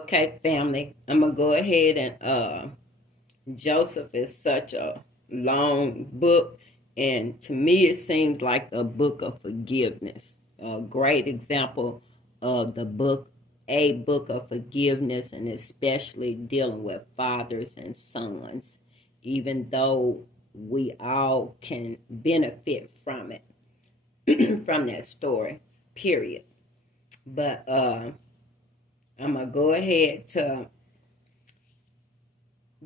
Okay, family, I'm gonna go ahead and Joseph is such a long book, and to me it seems like a book of forgiveness. A great example of a book of forgiveness, and especially dealing with fathers and sons, even though we all can benefit from it, from that story, period. But I'm gonna go ahead to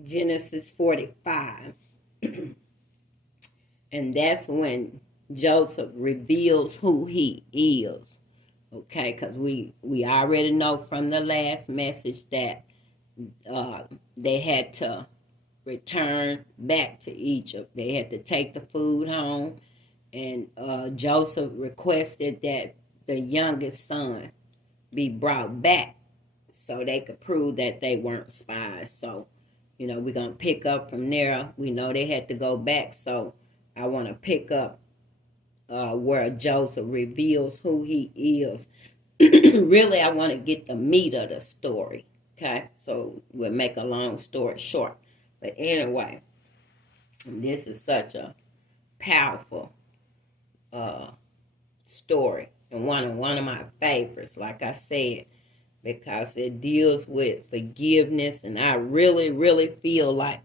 Genesis 45. And that's when Joseph reveals who he is. Okay, because we already know from the last message that they had to return back to Egypt. They had to take the food home, and Joseph requested that the youngest son be brought back so they could prove that they weren't spies. So, we're going to pick up from there. We know they had to go back, so I want to pick up where Joseph reveals who he is. Really, I want to get the meat of the story, okay? So we'll make a long story short. But anyway, this is such a powerful story, and one of my favorites, like I said, because it deals with forgiveness, and I really, really feel like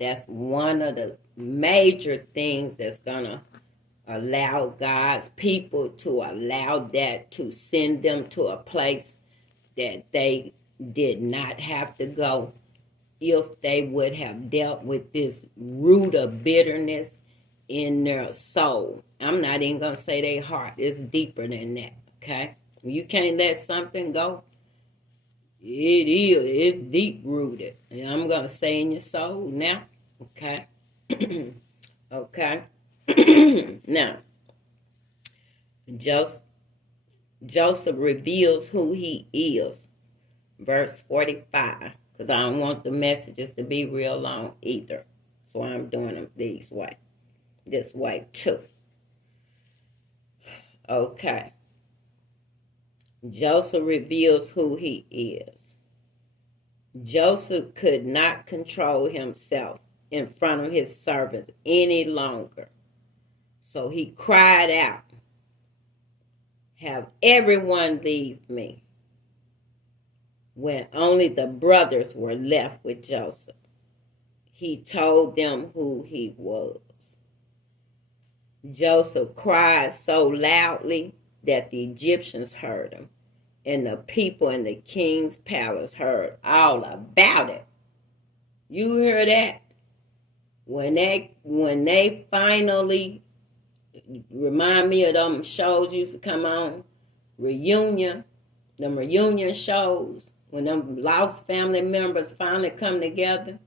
that's one of the major things that's gonna allow God's people to allow that to send them to a place that they did not have to go if they would have dealt with this root of bitterness in their soul. I'm not even going to say their heart. It's deeper than that, okay? You can't let something go. It's deep rooted. And I'm going to say in your soul now, okay? Okay? Now, Joseph reveals who he is. Verse 45. Because I don't want the messages to be real long either. So I'm doing them this way too. Okay. Joseph reveals who he is. Joseph could not control himself in front of his servants any longer. So he cried out, "Have everyone leave me," when only the brothers were left with Joseph. He told them who he was. Joseph cried so loudly that the Egyptians heard him, and the people in the king's palace heard all about it. You hear that? When they finally, remind me of them shows used to come on, them reunion shows, when them lost family members finally come together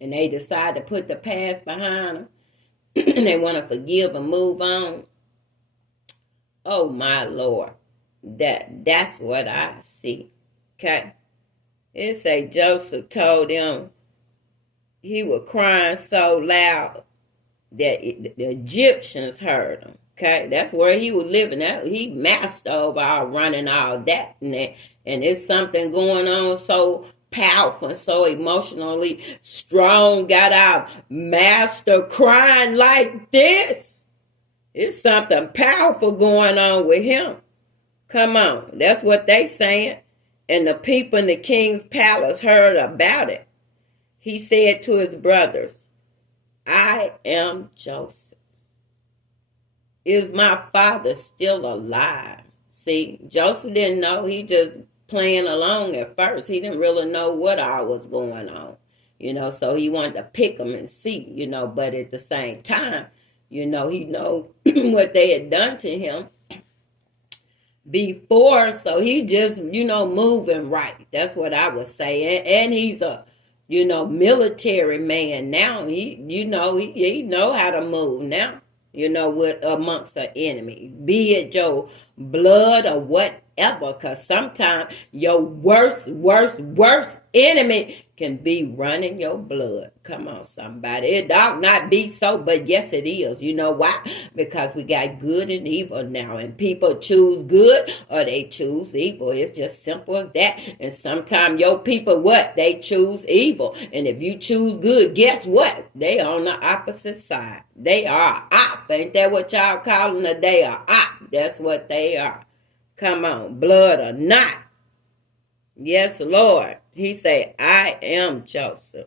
and they decide to put the past behind them and they want to forgive and move on. Oh my Lord, that's what I see. Okay, it say Joseph told them he was crying so loud that the Egyptians heard him. Okay, that's where he was living. He mastered over all running all that, and it's something going on so powerful, so emotionally strong. Got our master crying like this. It's something powerful going on with him. Come on, that's what they saying. And the people in the king's palace heard about it. He said to his brothers, "I am Joseph. Is my father still alive?" See, Joseph didn't know. He just playing along at first. He didn't really know what all was going on, so he wanted to pick them and see, but at the same time, he know what they had done to him before, so he just, moving right. That's what I would say. And he's a, military man now. He know how to move now, with amongst the enemy, be it your blood or whatever, because sometimes your worst enemy can be running your blood. Come on, somebody. It ought not be so, but yes, it is. You know why? Because we got good and evil now, and people choose good or they choose evil. It's just simple as that. And sometimes your people, what? They choose evil. And if you choose good, guess what? They on the opposite side. They are op. Ain't that what y'all calling them? They are op. That's what they are. Come on, blood or not. Yes, Lord. He said, I am Joseph.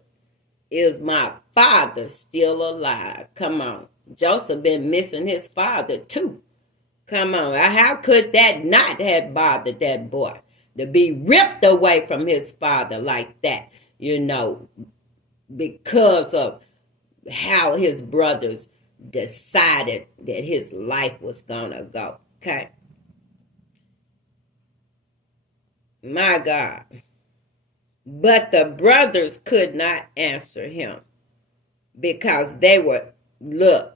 Is my father still alive? Come on. Joseph been missing his father too. Come on. How could that not have bothered that boy? To be ripped away from his father like that, because of how his brothers decided that his life was going to go. Okay. My God. But the brothers could not answer him because they were,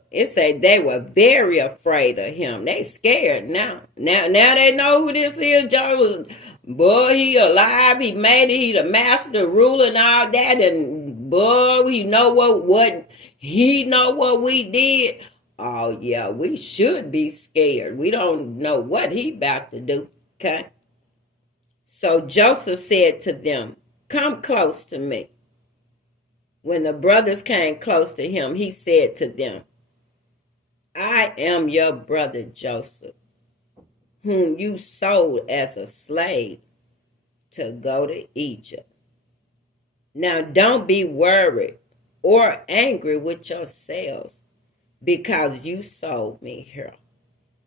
it said they were very afraid of him. They scared now. Now they know who this is. Joseph, boy, he alive. He made it. He the master ruler and all that. And boy, he know what he know what we did. Oh yeah, we should be scared. We don't know what he about to do. Okay. So Joseph said to them, come close to me. When the brothers came close to him, he said to them, I am your brother Joseph, whom you sold as a slave to go to Egypt. Now don't be worried or angry with yourselves because you sold me here.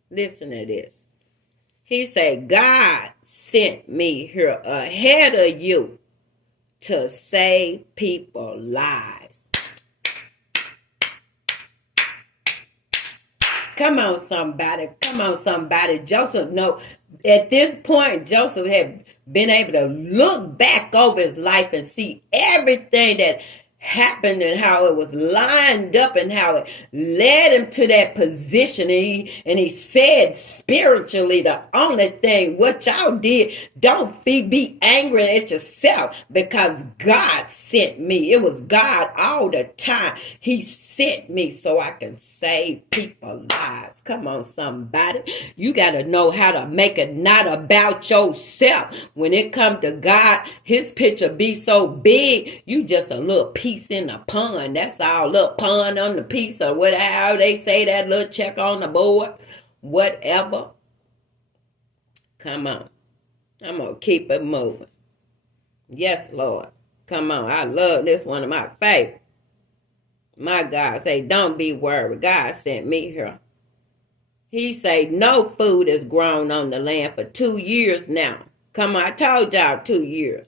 Listen to this. He said, God sent me here ahead of you to save people's lives. Come on, somebody. Come on, somebody. Joseph, at this point, Joseph had been able to look back over his life and see everything that happened and how it was lined up and how it led him to that position. And he said spiritually, the only thing what y'all did, don't be angry at yourself because God sent me. It was God all the time. He sent me so I can save people's lives. Come on, somebody. You got to know how to make it not about yourself. When it comes to God, his picture be so big, you just a little piece in the pond. That's all, little pond on the piece or whatever they say, that little check on the board. Whatever. Come on. I'm going to keep it moving. Yes, Lord. Come on. I love this, one of my favorites. My God say, don't be worried. God sent me here. He say, no food is grown on the land for 2 years now. Come on, I told y'all 2 years.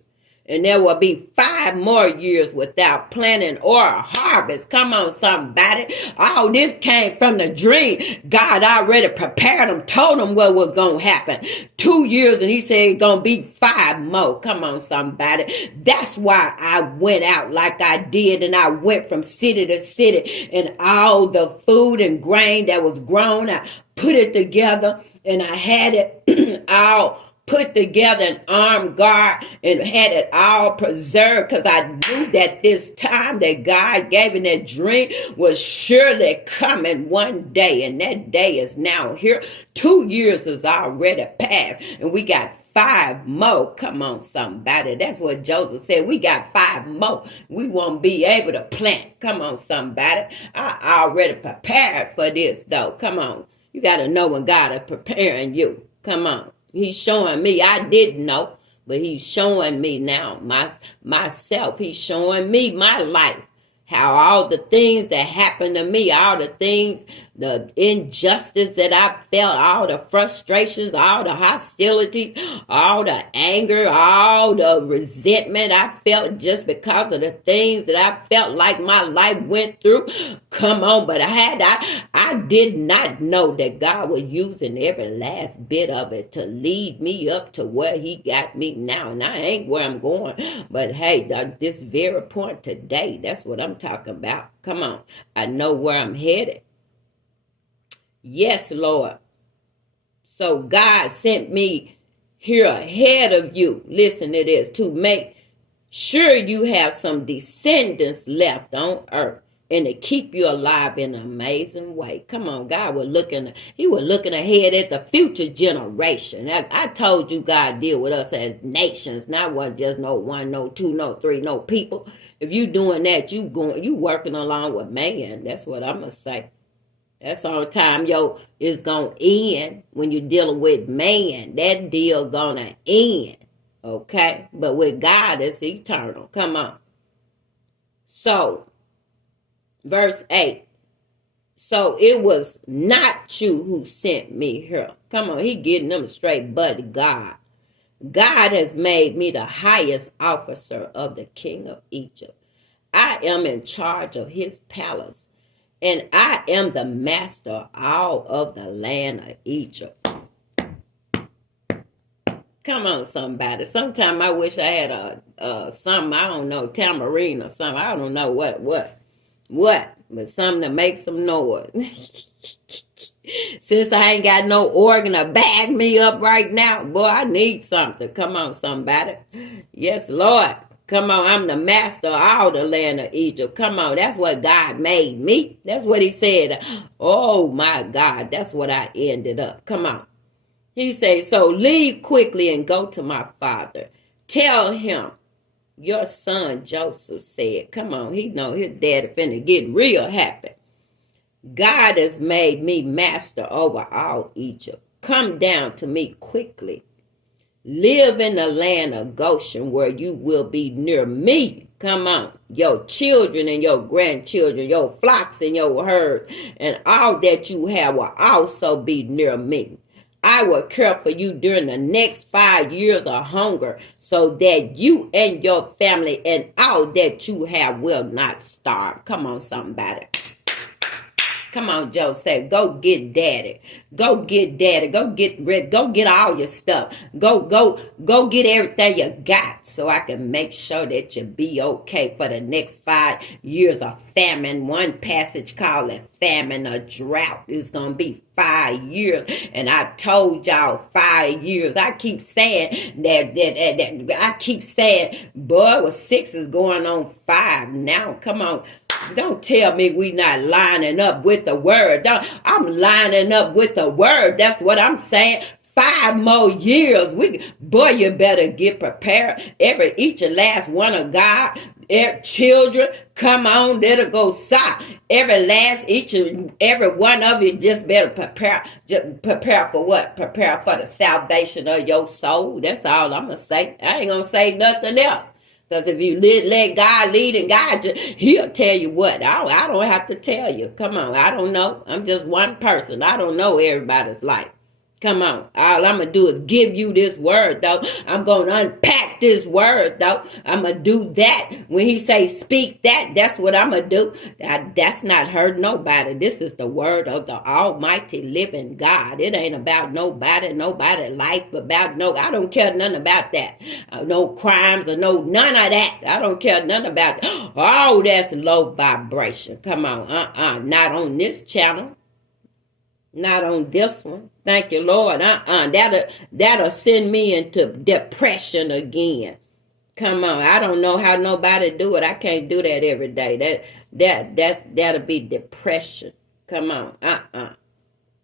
And there will be 5 more years without planting or a harvest. Come on, somebody. All this came from the dream. God already prepared them, told them what was going to happen. 2 years, and he said it's going to be 5 more. Come on, somebody. That's why I went out like I did, and I went from city to city, and all the food and grain that was grown, I put it together, and I had it all put together an armed guard and had it all preserved because I knew that this time that God gave in that dream was surely coming one day, and that day is now here. 2 years is already passed, and we got 5 more. Come on, somebody. That's what Joseph said. We got 5 more. We won't be able to plant. Come on, somebody. I already prepared for this, though. Come on. You got to know when God is preparing you. Come on. He's showing me. I didn't know, but he's showing me now myself. He's showing me my life. How all the things that happened to me, all the things, the injustice that I felt, all the frustrations, all the hostilities, all the anger, all the resentment I felt just because of the things that I felt like my life went through. Come on, but I did not know that God was using every last bit of it to lead me up to where he got me now. And I ain't where I'm going, but hey, this very point today, that's what I'm talking about. Come on, I know where I'm headed. Yes, Lord. So God sent me here ahead of you. Listen to this, to make Sure, you have some descendants left on earth, and to keep you alive in an amazing way. Come on, God was looking. He was looking ahead at the future generation. I told you God deal with us as nations, not what just no one, no two, no three, no people. If you doing that, you working along with man. That's what I'm gonna say. That's all the time is gonna end when you're dealing with man. That deal gonna end. Okay? But with God, it's eternal. Come on. So, verse 8. So it was not you who sent me here. Come on, he getting them straight, but God. God has made me the highest officer of the king of Egypt. I am in charge of his palace, and I am the master of all of the land of Egypt. Come on, somebody. Sometime I wish I had a something, I don't know, tambourine or something. I don't know what, but something to make some noise. Since I ain't got no organ to bag me up right now, boy, I need something. Come on, somebody. Yes, Lord. Come on, I'm the master of all the land of Egypt. Come on, that's what God made me. That's what he said. Oh, my God, that's what I ended up. Come on. He says, so leave quickly and go to my father. Tell him, your son Joseph said, come on, he know his daddy finna get real happy. God has made me master over all Egypt. Come down to me quickly. Live in the land of Goshen where you will be near me. Come on. Your children and your grandchildren, your flocks and your herds, and all that you have will also be near me. I will care for you during the next 5 years of hunger so that you and your family and all that you have will not starve. Come on, somebody. Come on, Joe said, go get daddy. Go get daddy. Go get rid. Go get all your stuff. Go get everything you got so I can make sure that you be okay for the next 5 years of famine. One passage called it famine or drought is going to be 5 years. And I told y'all 5 years. I keep saying that I keep saying, boy, well, 6 is going on 5 now. Come on. Don't tell me we not lining up with the word. I'm lining up with the word. That's what I'm saying. 5 more years. Boy, you better get prepared. Each and last one of God, children, come on, that'll go south. Each and every one of you just better prepare. Just prepare for what? Prepare for the salvation of your soul. That's all I'm going to say. I ain't going to say nothing else. Because if you let God lead and guide you, he'll tell you what. I don't have to tell you. Come on. I don't know. I'm just one person. I don't know everybody's life. Come on. All I'm going to do is give you this word, though. I'm going to unpack this word, though. I'm going to do that. When he say speak that, that's what I'm going to do. That's not hurt nobody. This is the word of the almighty living God. It ain't about nobody life, about I don't care nothing about that. No crimes or none of that. I don't care nothing about that. Oh, that's low vibration. Come on. Not on this channel. Not on this one. Thank you, Lord. That'll send me into depression again. Come on. I don't know how nobody do it. I can't do that every day. That'll be depression. Come on.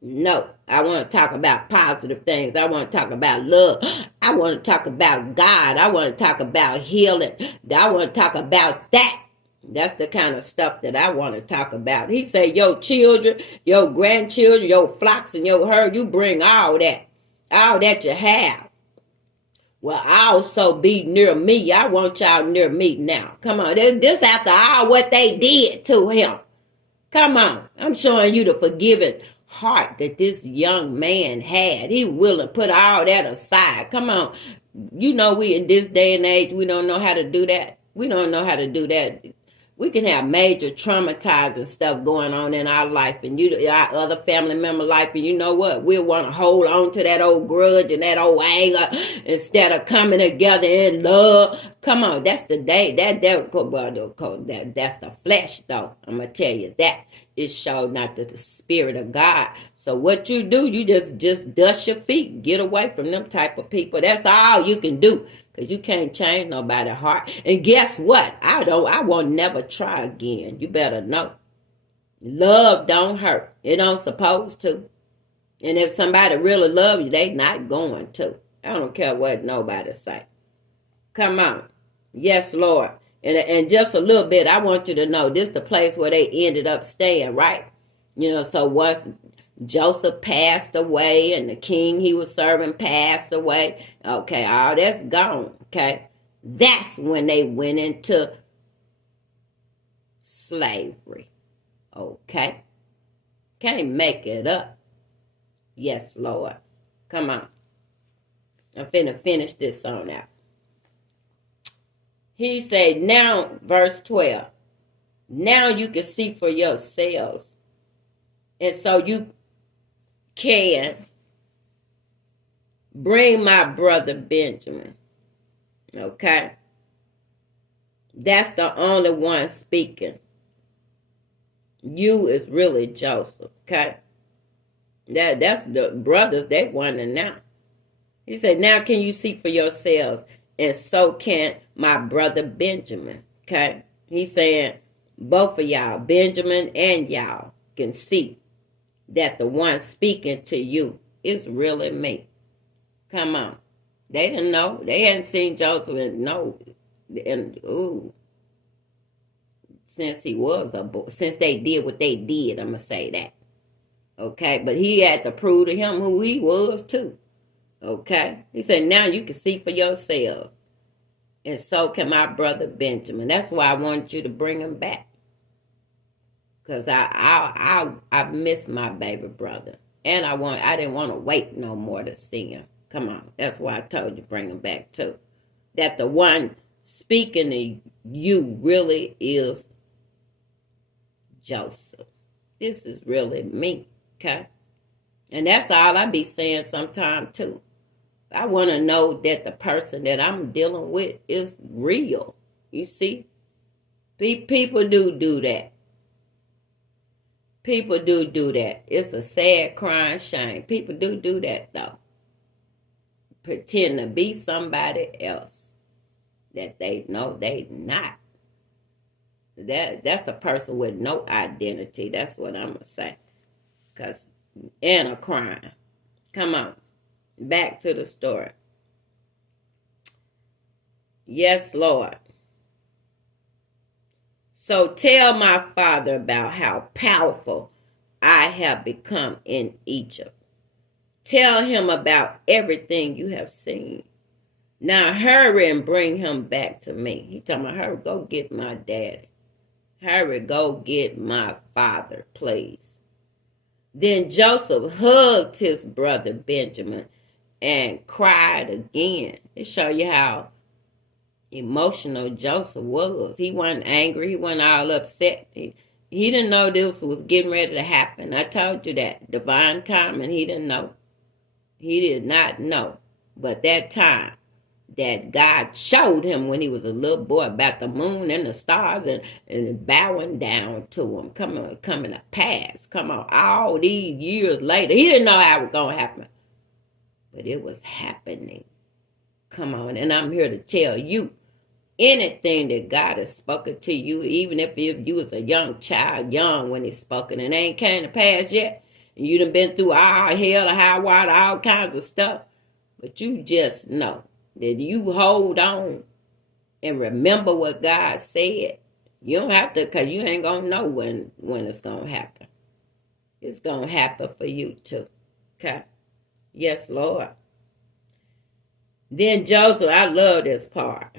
No. I want to talk about positive things. I want to talk about love. I want to talk about God. I want to talk about healing. I want to talk about that. That's the kind of stuff that I want to talk about. He said, your children, your grandchildren, your flocks and your herd, you bring all that you have. Well, I also be near me. I want y'all near me now. Come on. This after all what they did to him. Come on. I'm showing you the forgiving heart that this young man had. He willing to put all that aside. Come on. You know, we in this day and age, we don't know how to do that. We don't know how to do that. We can have major traumatizing stuff going on in our life and our other family member life. And you know what? We'll want to hold on to that old grudge and that old anger instead of coming together in love. Come on. That's the day. That's the flesh, though. I'm going to tell you that. It showed not the spirit of God. So what you do, you just dust your feet. Get away from them type of people. That's all you can do. Because you can't change nobody's heart. And guess what? I won't never try again. You better know. Love don't hurt. It don't supposed to. And if somebody really love you, they not going to. I don't care what nobody say. Come on. Yes, Lord. And just a little bit, I want you to know this is the place where they ended up staying, right? So once Joseph passed away and the king he was serving passed away, okay, all that's gone, okay? That's when they went into slavery, okay? Can't make it up. Yes, Lord. Come on. I'm finna finish this on out. He said, now, verse 12, now you can see for yourselves. And so you can bring my brother Benjamin. Okay? That's the only one speaking. You is really Joseph. Okay? That's the brothers, they want to know. He said, now can you see for yourselves? And so can my brother Benjamin. Okay? He's saying, both of y'all, Benjamin and y'all, can see that the one speaking to you is really me. Come on. They didn't know. They hadn't seen Joseph and know. And since he was a boy, since they did what they did, I'm going to say that. Okay? But he had to prove to him who he was too. Okay? He said, now you can see for yourselves. And so can my brother Benjamin. That's why I want you to bring him back. Because I miss my baby brother. And I didn't want to wait no more to see him. Come on. That's why I told you bring him back too. That the one speaking to you really is Joseph. This is really me. Okay? And that's all I be saying sometime too. I want to know that the person that I'm dealing with is real. You see? People do that. People do that. It's a sad, crying shame. People do that, though. Pretend to be somebody else that they know they not. That's a person with no identity. That's what I'm going to say. And a crime. Come on. Back to the story. Yes, Lord. So tell my father about how powerful I have become in Egypt. Tell him about everything you have seen. Now hurry and bring him back to me. He talking about, hurry, go get my daddy. Hurry, go get my father, please. Then Joseph hugged his brother Benjamin and cried again. It show you how emotional Joseph was. He wasn't angry. He wasn't all upset. He didn't know this was getting ready to happen. I told you that. Divine timing, he didn't know. He did not know. But that time that God showed him when he was a little boy about the moon and the stars and bowing down to him, coming to pass. Come on, all these years later. He didn't know how it was going to happen. But it was happening. Come on, and I'm here to tell you, anything that God has spoken to you, even if you was a young child, young when he spoken, and ain't came to pass yet, and you done been through all hell, high water, all kinds of stuff, but you just know that you hold on and remember what God said. You don't have to, because you ain't going to know when it's going to happen. It's going to happen for you too. Okay? Yes, Lord. Then Joseph, I love this part.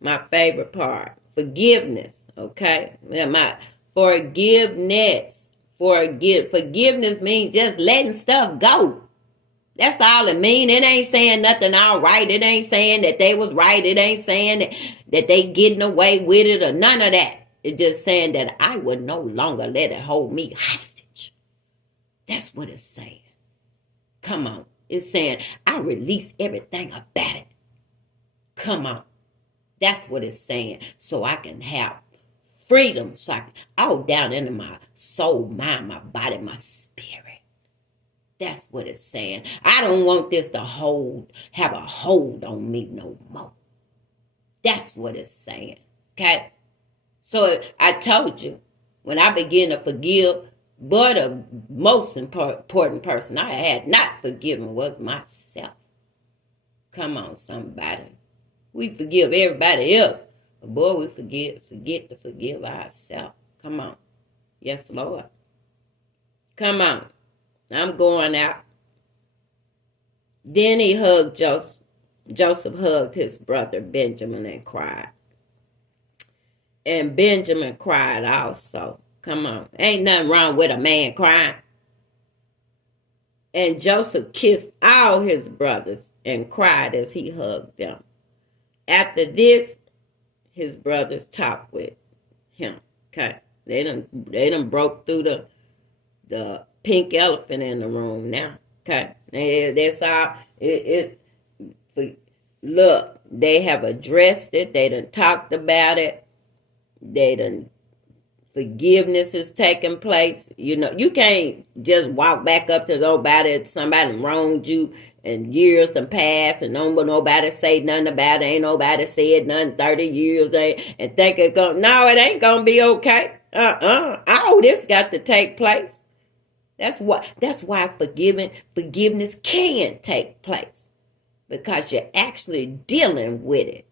My favorite part. Forgiveness. Okay? My forgiveness. Forgiveness means just letting stuff go. That's all it means. It ain't saying nothing all right. It ain't saying that they was right. It ain't saying that they getting away with it or none of that. It's just saying that I would no longer let it hold me hostage. That's what it's saying. Come on. It's saying I release everything about it. Come on. That's what it's saying. So I can have freedom. So I can, all down into my soul, mind, my body, my spirit. That's what it's saying. I don't want this to have a hold on me no more. That's what it's saying. Okay? So I told you, when I begin to forgive, but the most important person I had not forgiven was myself. Come on, somebody. We forgive everybody else. But boy, we forget to forgive ourselves. Come on. Yes, Lord. Come on. I'm going out. Then he hugged Joseph. Joseph hugged his brother Benjamin and cried. And Benjamin cried also. Come on. Ain't nothing wrong with a man crying. And Joseph kissed all his brothers and cried as he hugged them. After this, his brothers talked with him. Okay. They done broke through the pink elephant in the room now. Okay. That's all. Look, they have addressed it. They done talked about it. Forgiveness is taking place. You know, you can't just walk back up to somebody wronged you and years done passed and nobody say nothing about it. Ain't nobody said nothing 30 years and think it ain't gonna be okay. All this got to take place. That's why forgiveness can take place. Because you're actually dealing with it.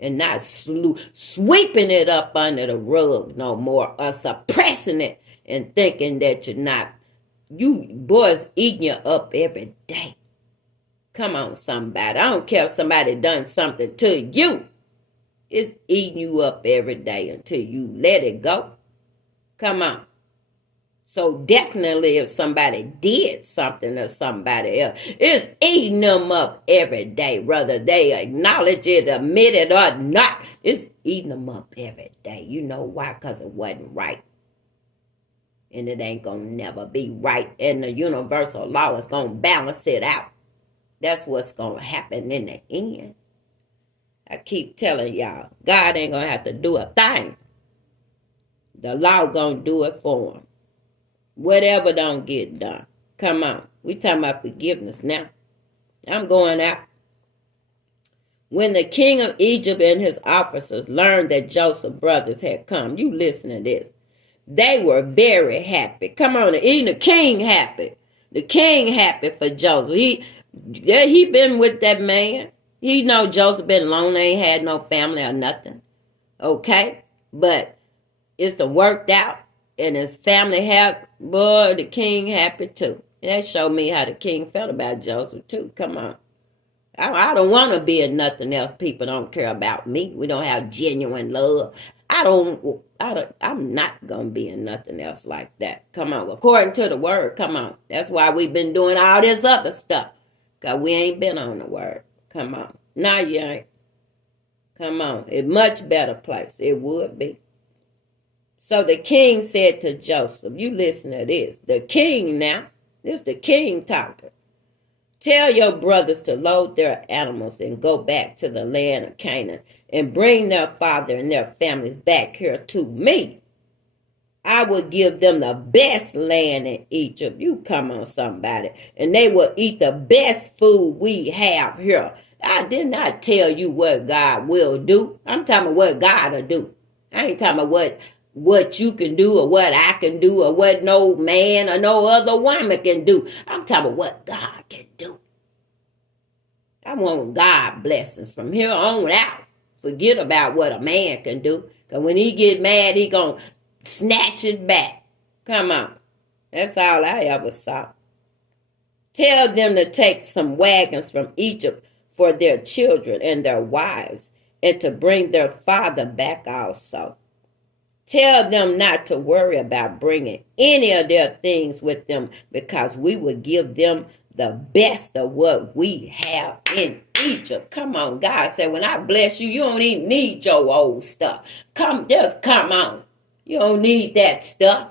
And not sweeping it up under the rug no more. Or suppressing it and thinking that you're not. You boys eating you up every day. Come on, somebody. I don't care if somebody done something to you. It's eating you up every day until you let it go. Come on. So definitely if somebody did something to somebody else, it's eating them up every day. Whether they acknowledge it, admit it or not, it's eating them up every day. You know why? Because it wasn't right. And it ain't going to never be right. And the universal law is going to balance it out. That's what's going to happen in the end. I keep telling y'all, God ain't going to have to do a thing. The law going to do it for him. Whatever don't get done. Come on. We talking about forgiveness now. I'm going out. When the king of Egypt and his officers learned that Joseph's brothers had come, you listen to this. They were very happy. Come on, even the king happy. The king happy for Joseph. He been with that man. He know Joseph been lonely, ain't had no family or nothing. Okay? But it's worked out. And his family happy. Boy, the king happy too. And that showed me how the king felt about Joseph too. Come on. I don't want to be in nothing else. People don't care about me. We don't have genuine love. I'm not going to be in nothing else like that. Come on. According to the word, come on. That's why we've been doing all this other stuff. Because we ain't been on the word. Come on. No, you ain't. Come on. It's a much better place. It would be. So the king said to Joseph, you listen to this. The king now, this the king talking. Tell your brothers to load their animals and go back to the land of Canaan and bring their father and their families back here to me. I will give them the best land in Egypt. You come on, somebody. And they will eat the best food we have here. I did not tell you what God will do. I'm talking about what God will do. I ain't talking about what you can do or what I can do or what no man or no other woman can do. I'm talking about what God can do. I want God blessings from here on out. Forget about what a man can do. Because when he get mad, he going to snatch it back. Come on. That's all I ever saw. Tell them to take some wagons from Egypt for their children and their wives and to bring their father back also. Tell them not to worry about bringing any of their things with them because we will give them the best of what we have in Egypt. Come on, God said, when I bless you, you don't even need your old stuff. Just come on. You don't need that stuff.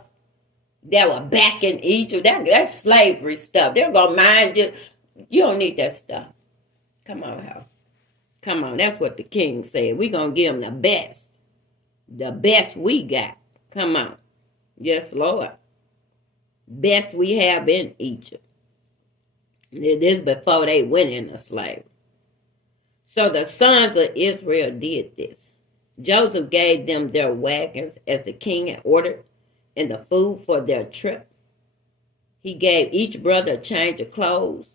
That were back in Egypt. That's slavery stuff. They're going to mind you. You don't need that stuff. Come on, Hal. Come on, that's what the king said. We're going to give them the best. The best we got. Come on. Yes, Lord. Best we have in Egypt. This before they went into slavery. So the sons of Israel did this. Joseph gave them their wagons as the king had ordered and the food for their trip. He gave each brother a change of clothes,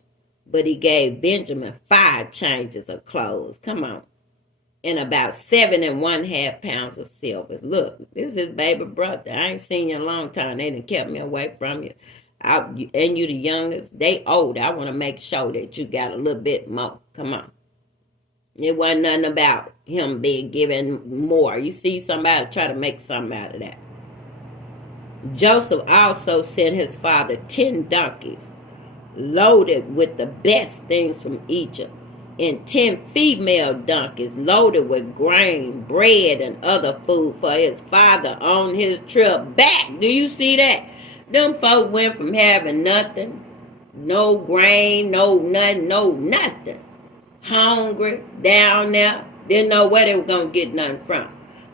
but he gave Benjamin 5 changes of clothes. Come on. And about 7½ pounds of silver. Look, this is his baby brother. I ain't seen you in a long time. They done kept me away from you. And you the youngest. They old. I want to make sure that you got a little bit more. Come on. It wasn't nothing about him being given more. You see somebody try to make something out of that. Joseph also sent his father 10 donkeys loaded with the best things from Egypt, and 10 female donkeys loaded with grain, bread, and other food for his father on his trip back. Do you see that? Them folks went from having nothing, no grain, no nothing, hungry down there, didn't know where they were going to get nothing from.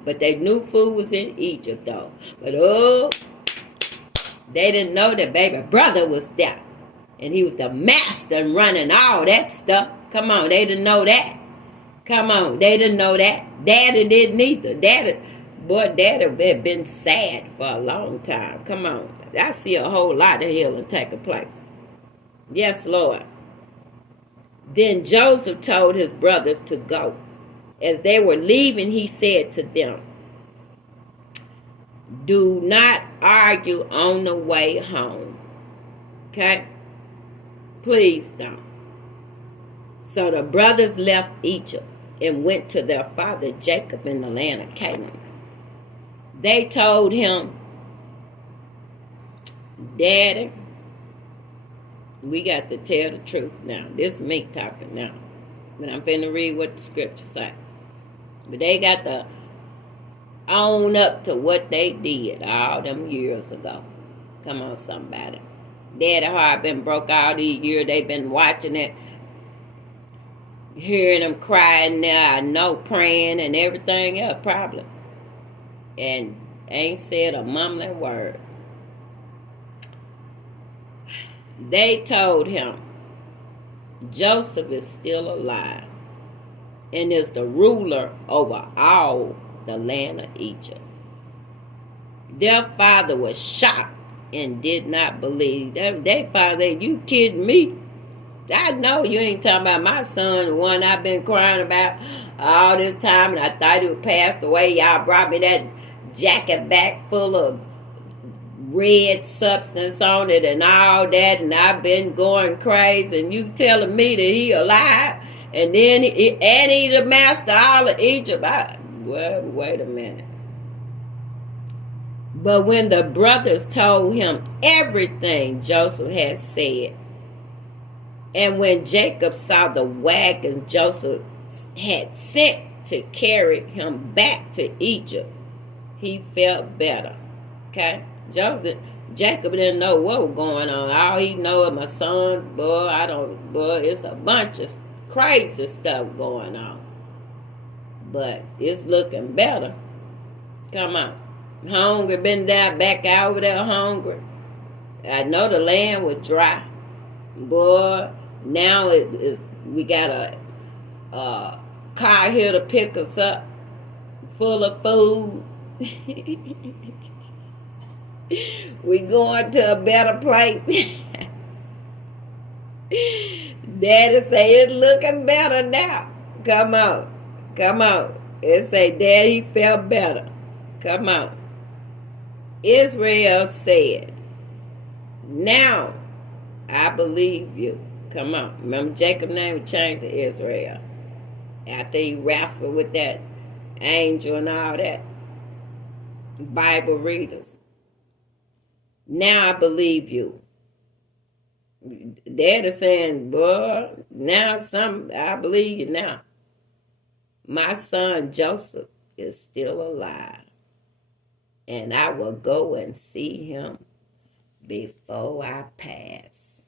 But they knew food was in Egypt, though. But they didn't know that baby brother was there. And he was the master and running all that stuff. Come on, they didn't know that. Come on, they didn't know that. Daddy didn't either. Daddy had been sad for a long time. Come on. I see a whole lot of healing taking place. Yes, Lord. Then Joseph told his brothers to go. As they were leaving, he said to them, do not argue on the way home. Okay? Please don't. So the brothers left Egypt and went to their father Jacob in the land of Canaan. They told him, Daddy, we got to tell the truth now. This is me talking now. But I'm finna read what the scriptures say. But they got to own up to what they did all them years ago. Come on, somebody. Daddy heart been broke all these years. They been watching it, hearing them crying there. I know, praying and everything else, probably. And ain't said a mumbling word. They told him, Joseph is still alive and is the ruler over all the land of Egypt. Their father was shocked and did not believe. Their father, you kidding me? I know you ain't talking about my son, the one I've been crying about all this time, and I thought he would pass away. Y'all brought me that jacket back full of red substance on it and all that, and I've been going crazy, and you telling me that he alive, and then he the master all of Egypt. Well, wait a minute. But when the brothers told him everything Joseph had said, and when Jacob saw the wagon Joseph had sent to carry him back to Egypt, he felt better. Okay? Jacob didn't know what was going on. All he know is my son, it's a bunch of crazy stuff going on. But it's looking better. Come on. Hungry, been down back over there hungry. I know the land was dry. Boy, now we got a car here to pick us up full of food. We going to a better place. Daddy say it's looking better now. Come on. It say Dad, he felt better. Come on. Israel said, now I believe you. Come on. Remember Jacob's name changed to Israel. After he wrestled with that angel and all that. Bible readers. Now I believe you. Daddy saying, boy, now I believe you now. My son Joseph is still alive. And I will go and see him before I pass.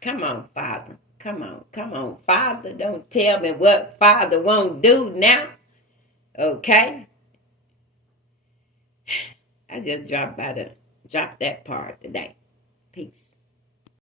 Come on, Father. Come on, Father. Don't tell me what Father won't do now. Okay? I just dropped that part today. Peace.